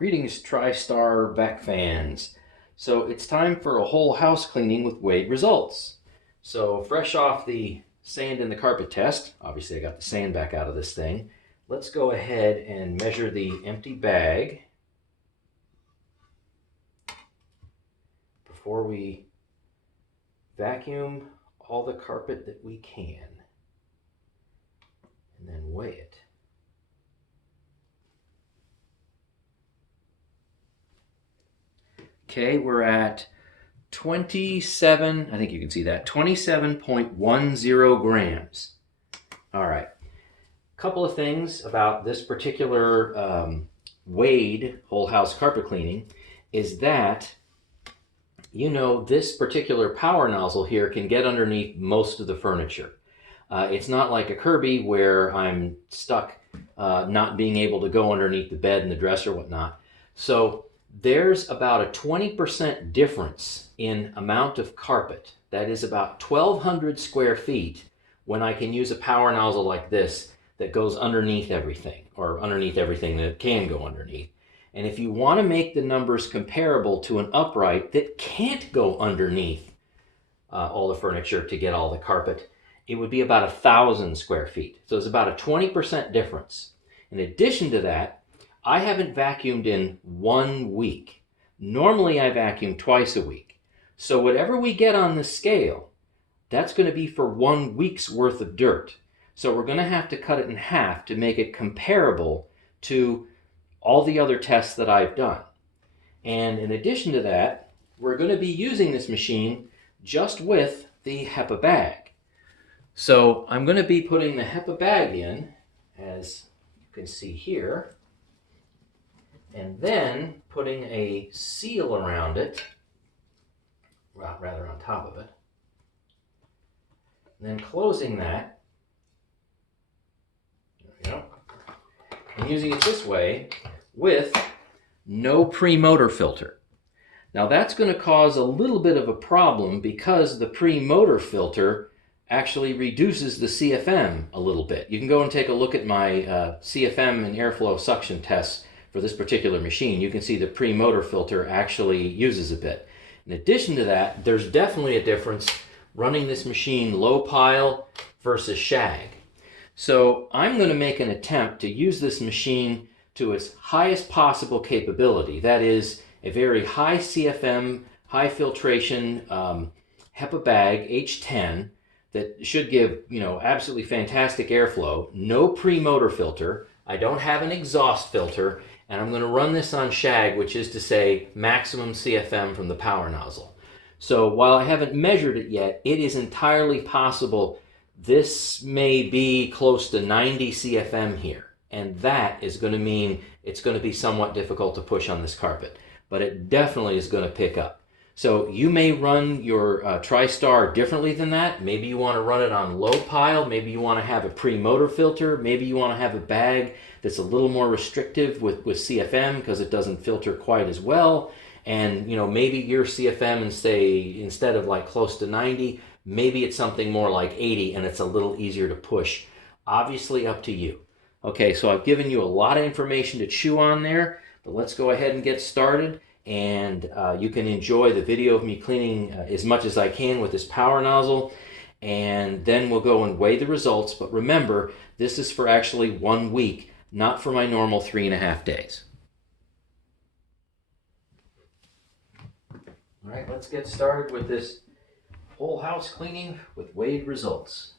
Greetings, TriStar Vac fans. So it's time for a whole house cleaning with Wade results. So fresh off the sand in the carpet test, obviously I got the sand back out of this thing. Let's go ahead and measure the empty bag before we vacuum all the carpet that we can, and then weigh it. Okay, we're at 27, I think you can see that, 27.10 grams. All right, a couple of things about this particular Wade whole house carpet cleaning is that, you know, this particular power nozzle here can get underneath most of the furniture. It's not like a Kirby where I'm stuck not being able to go underneath the bed and the dresser or whatnot. So there's about a 20% difference in amount of carpet. That is about 1,200 square feet when I can use a power nozzle like this that goes underneath everything, or underneath everything that can go underneath. And if you want to make the numbers comparable to an upright that can't go underneath all the furniture to get all the carpet, it would be about 1,000 square feet. So it's about a 20% difference. In addition to that, I haven't vacuumed in 1 week. Normally I vacuum twice a week. So whatever we get on the scale, that's going to be for 1 week's worth of dirt. So we're going to have to cut it in half to make it comparable to all the other tests that I've done. And in addition to that, we're going to be using this machine just with the HEPA bag. So I'm going to be putting the HEPA bag in, as you can see here, and then putting a seal around it, rather on top of it, and then closing that, there we go, and using it this way with no pre-motor filter. Now that's going to cause a little bit of a problem because the pre-motor filter actually reduces the CFM a little bit. You can go and take a look at my CFM and airflow suction tests for this particular machine. You can see the pre-motor filter actually uses a bit. In addition to that, there's definitely a difference running this machine low pile versus shag. So I'm going to make an attempt to use this machine to its highest possible capability. That is a very high CFM, high filtration HEPA bag, H10, that should give, you know, absolutely fantastic airflow, no pre-motor filter. I don't have an exhaust filter, and I'm going to run this on shag, which is to say maximum CFM from the power nozzle. So while I haven't measured it yet, it is entirely possible this may be close to 90 CFM here. And that is going to mean it's going to be somewhat difficult to push on this carpet. But it definitely is going to pick up. So you may run your TriStar differently than that. Maybe you want to run it on low pile. Maybe you want to have a pre-motor filter. Maybe you want to have a bag that's a little more restrictive with CFM because it doesn't filter quite as well. And, you know, maybe your CFM and say instead of like close to 90, maybe it's something more like 80 and it's a little easier to push. Obviously up to you. Okay, so I've given you a lot of information to chew on there, but let's go ahead and get started. And you can enjoy the video of me cleaning as much as I can with this power nozzle, and then we'll go and weigh the results. But remember, this is for actually 1 week, not for my normal 3.5 days. All right, let's get started with this whole house cleaning with Wade results.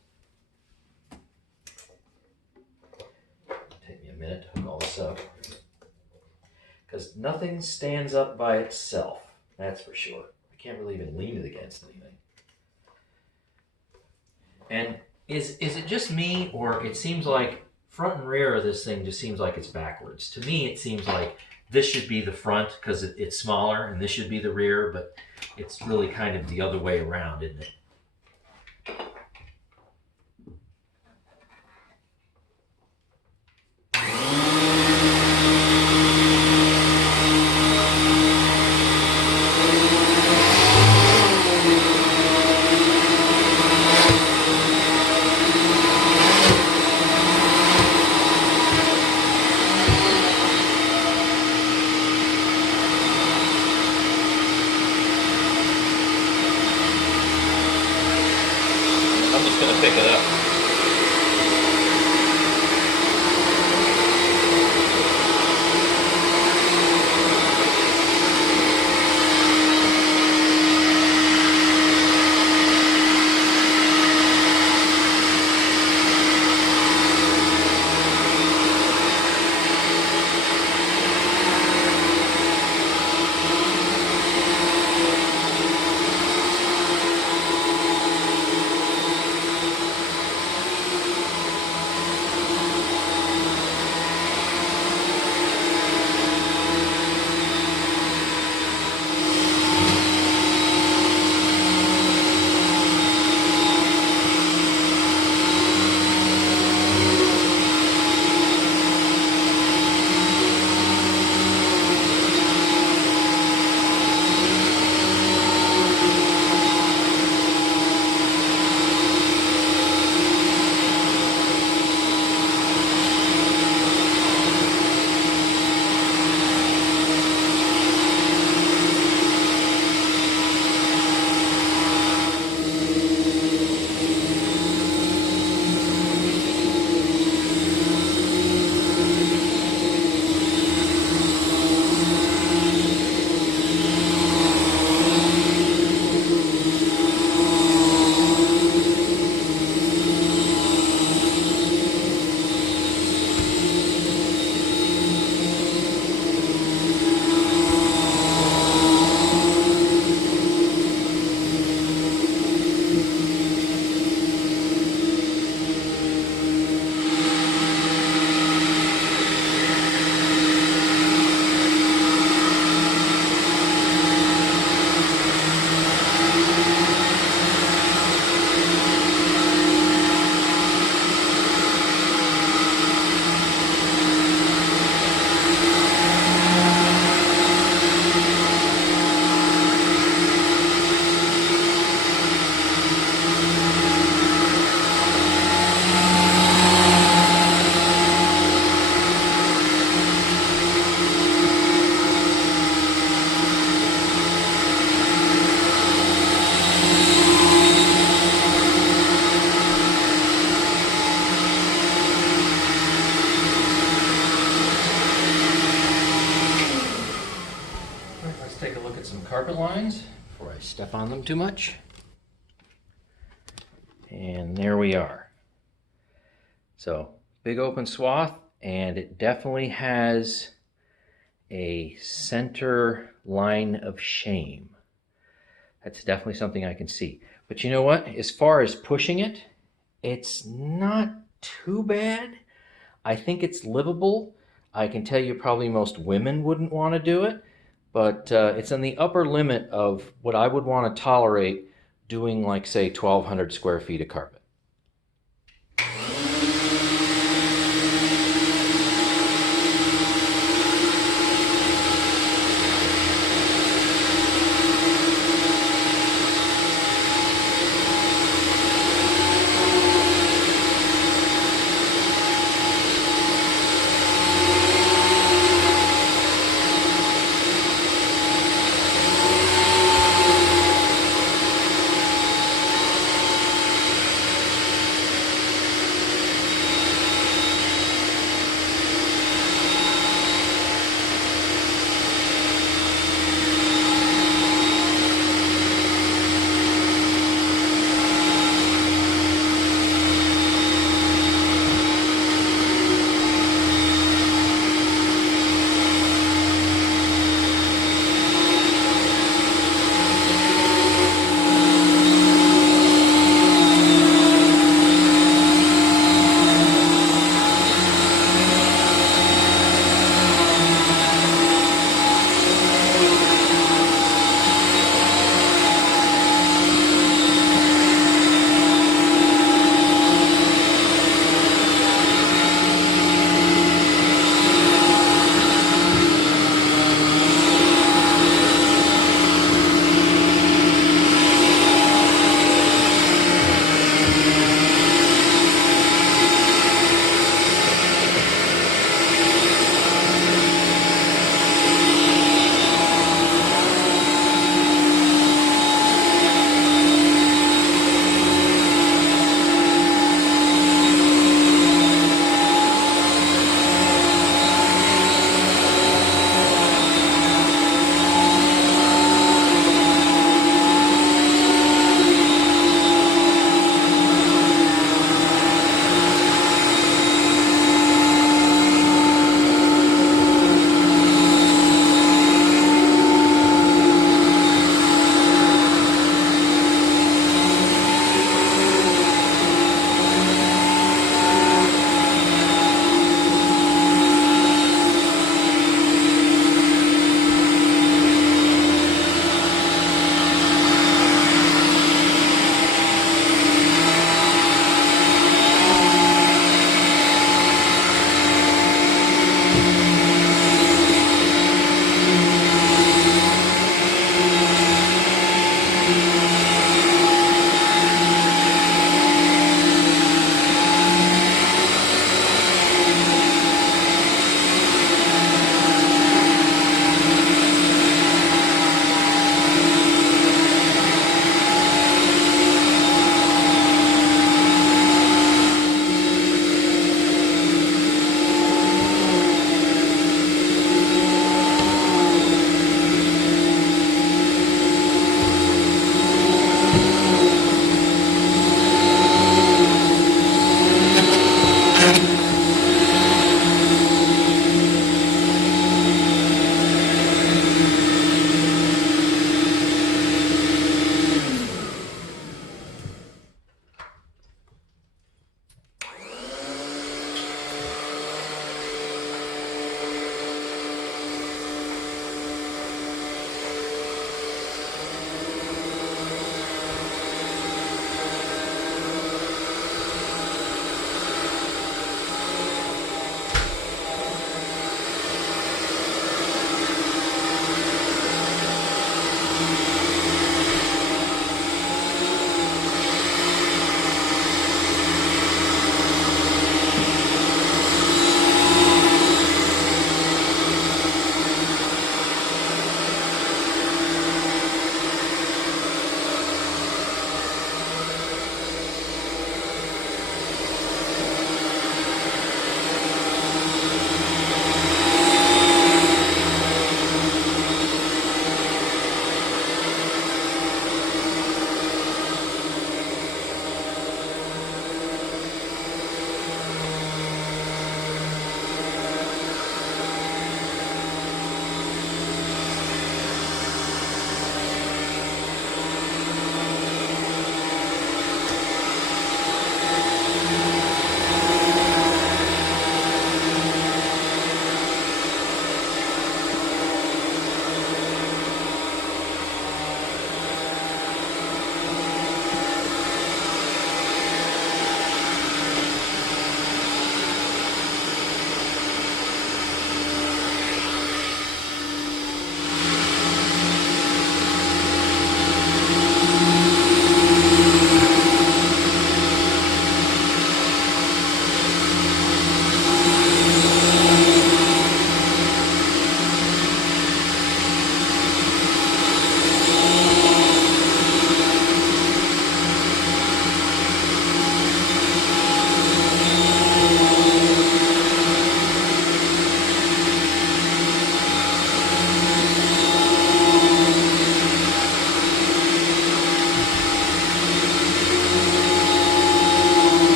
Take me a minute to hook all this up, because nothing stands up by itself, that's for sure. I can't really even lean it against anything. And is it just me, or it seems like front and rear of this thing just seems like it's backwards? To me, it seems like this should be the front because it's smaller, and this should be the rear, but it's really kind of the other way around, isn't it? carpet lines before I step on them too much. And there we are. So big open swath, and it definitely has a center line of shame. That's definitely something I can see. But you know what? As far as pushing it, it's not too bad. I think it's livable. I can tell you probably most women wouldn't want to do it, but it's on the upper limit of what I would want to tolerate doing, like, say, 1,200 square feet of carpet.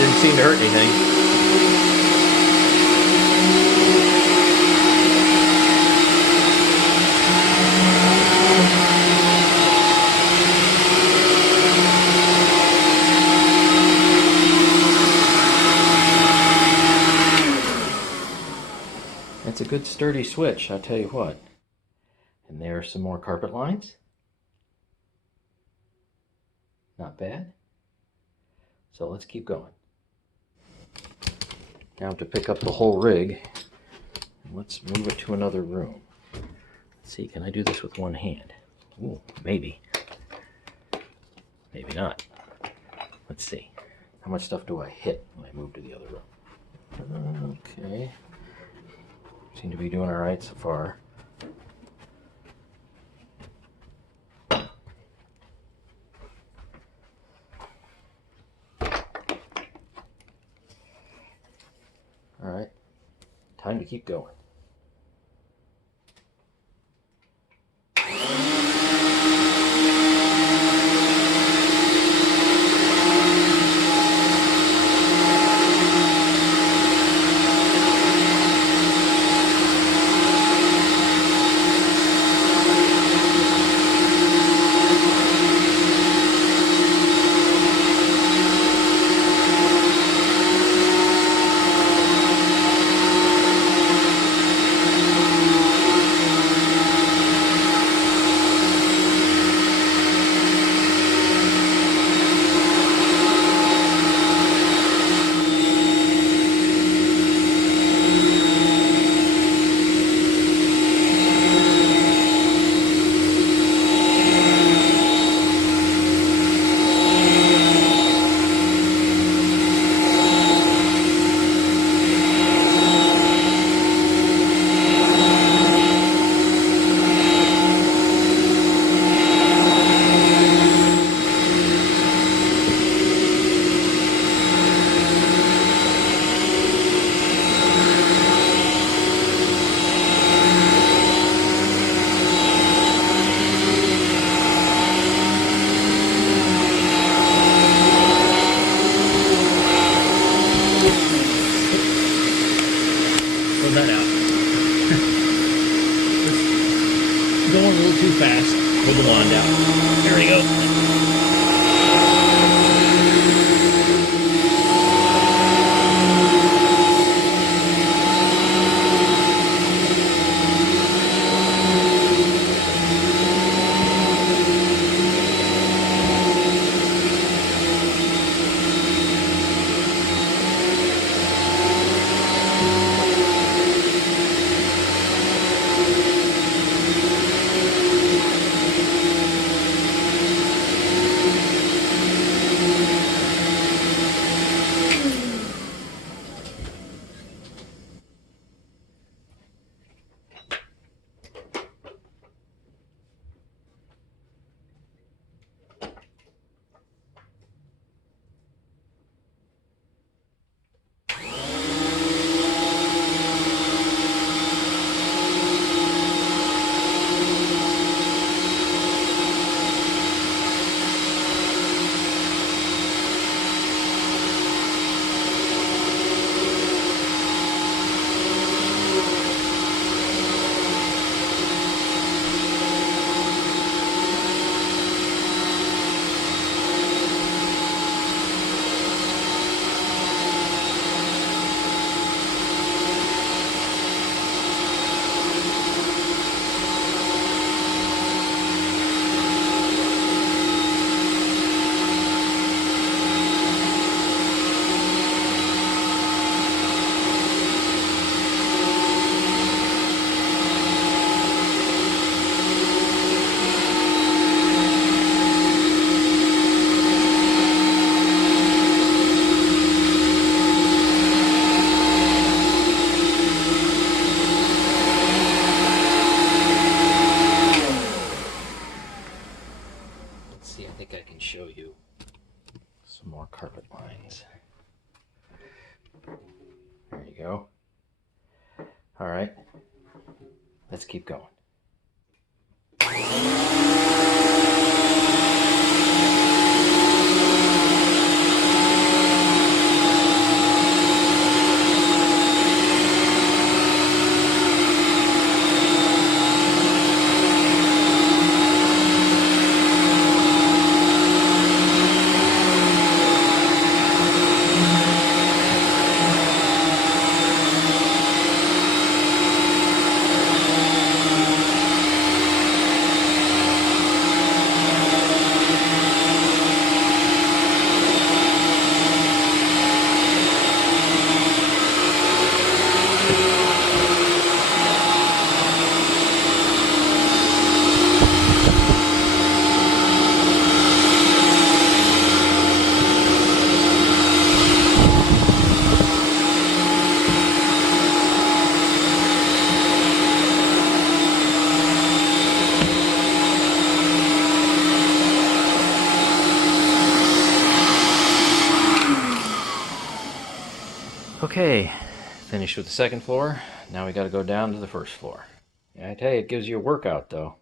Didn't seem to hurt anything. It's a good sturdy switch, I'll tell you what. And there are some more carpet lines. Not bad. So let's keep going. Now to pick up the whole rig, let's move it to another room. Let's see, can I do this with one hand? Ooh, maybe. Maybe not. Let's see. How much stuff do I hit when I move to the other room? Okay. Seem to be doing all right so far. All right, time to keep going. That out. Going a little too fast. Pull the wand out. There we go. Show you some more carpet lines. There you go. All right, let's keep going. Okay, finished with the second floor. Now we got to go down to the first floor. Yeah, I tell you, it gives you a workout though.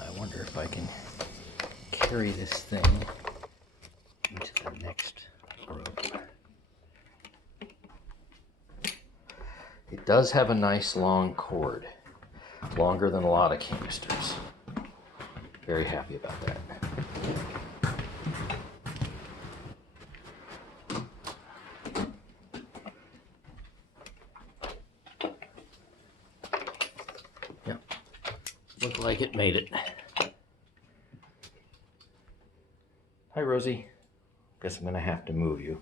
I wonder if I can carry this thing into the next room. It does have a nice long cord, longer than a lot of canisters. Very happy about that. Yep, looked like it made it. Hi, Rosie. Guess I'm gonna have to move you.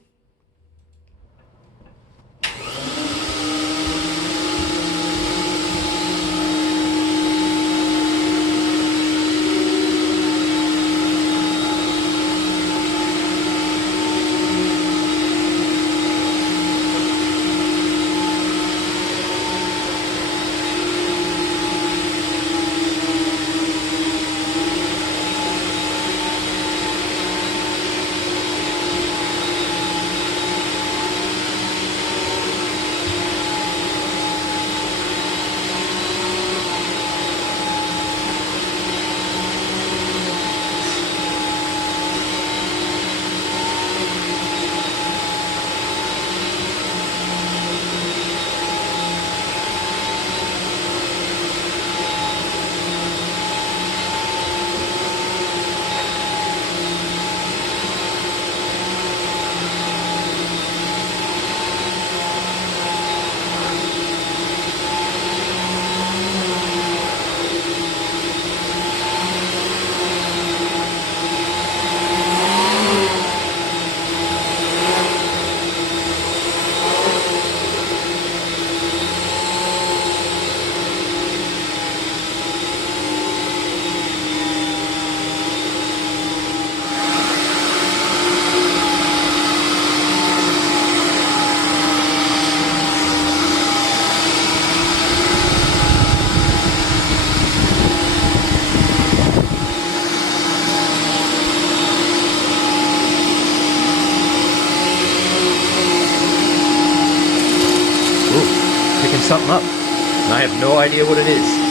something up, and I have no idea what it is.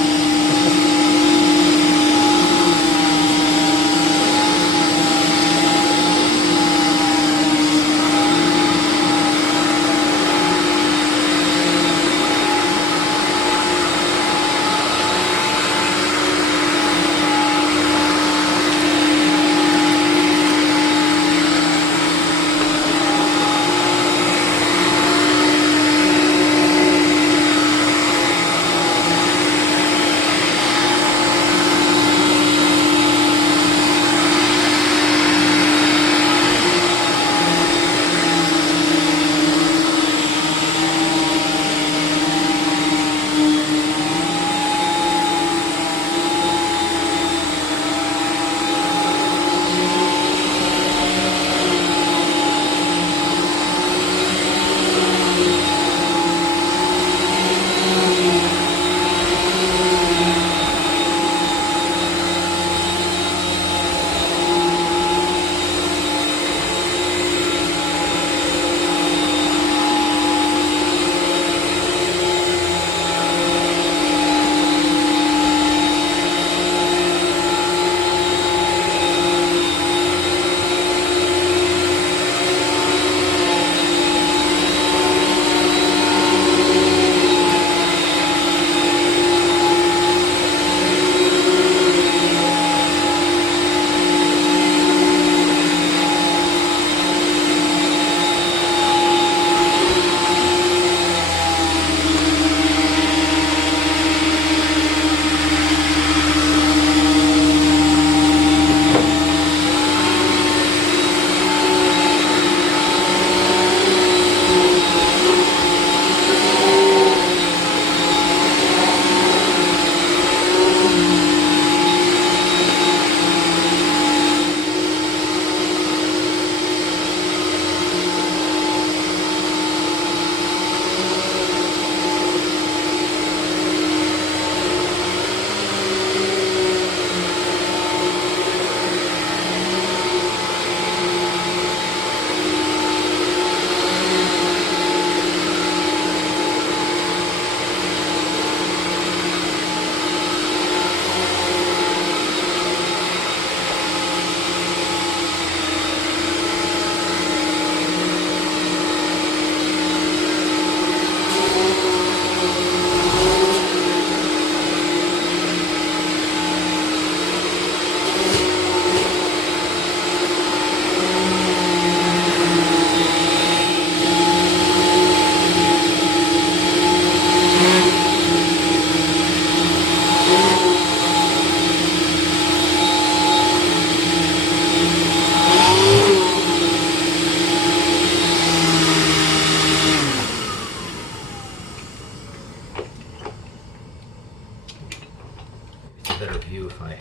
It's a better view if I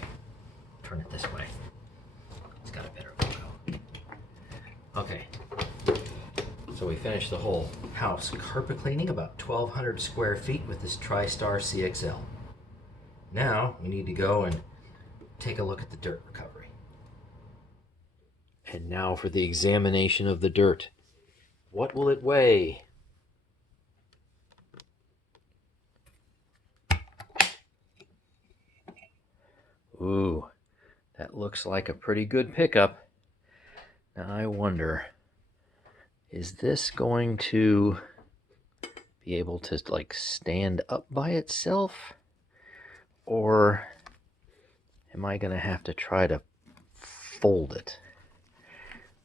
turn it this way. It's got a better photo. Okay, so we finished the whole house carpet cleaning, about 1,200 square feet with this TriStar CXL. Now we need to go and take a look at the dirt recovery. And now for the examination of the dirt. What will it weigh? Ooh, that looks like a pretty good pickup. Now I wonder, is this going to be able to like stand up by itself? Or am I gonna have to try to fold it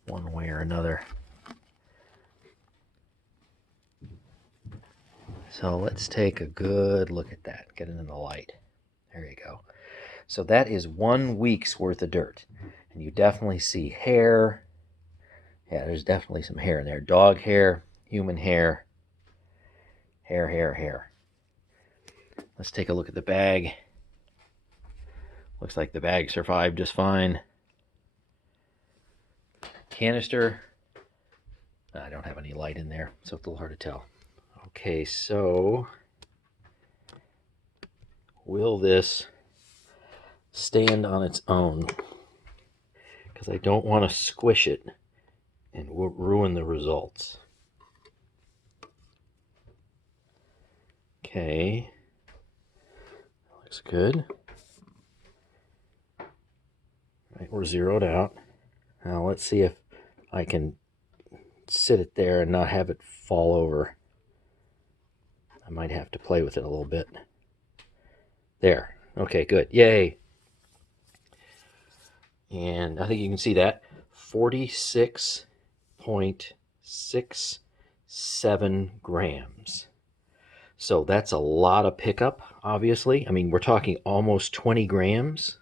one way or another? So let's take a good look at that. Get it in the light. There you go. So that is 1 week's worth of dirt. And you definitely see hair. Yeah, there's definitely some hair in there. Dog hair, human hair, hair. Let's take a look at the bag. Looks like the bag survived just fine. Canister. I don't have any light in there, so it's a little hard to tell. Okay, so will this stand on its own? Because I don't want to squish it and ruin the results. Okay. Looks good. Right, we're zeroed out. Now let's see if I can sit it there and not have it fall over. I might have to play with it a little bit. There. Okay, good. Yay. And I think you can see that. 46.67 grams. So that's a lot of pickup, obviously. I mean, we're talking almost 20 grams.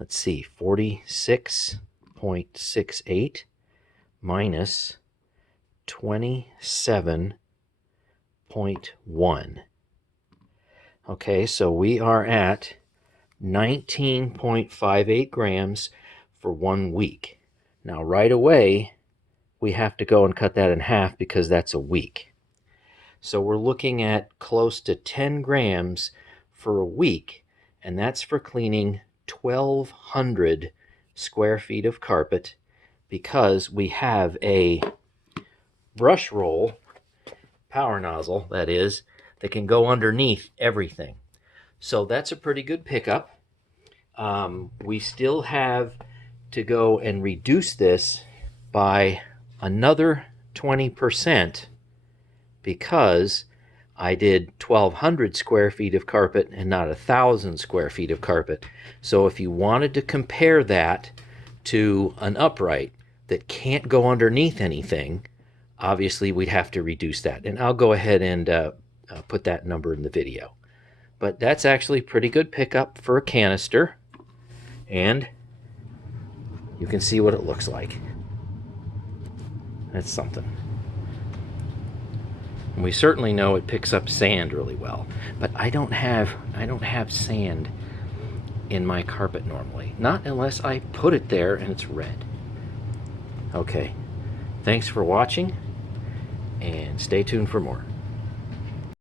Let's see, 46.68 minus 27.1. Okay, so we are at 19.58 grams for 1 week. Now, right away, we have to go and cut that in half because that's a week. So we're looking at close to 10 grams for a week, and that's for cleaning 1,200 square feet of carpet because we have a brush roll, power nozzle, that is, that can go underneath everything. So that's a pretty good pickup. We still have to go and reduce this by another 20% because I did 1,200 square feet of carpet and not 1,000 square feet of carpet. So if you wanted to compare that to an upright that can't go underneath anything, obviously we'd have to reduce that. And I'll go ahead and put that number in the video. But that's actually pretty good pickup for a canister. And you can see what it looks like. That's something. And we certainly know it picks up sand really well, but I don't have sand in my carpet normally. Not unless I put it there and it's red. Okay, thanks for watching and stay tuned for more.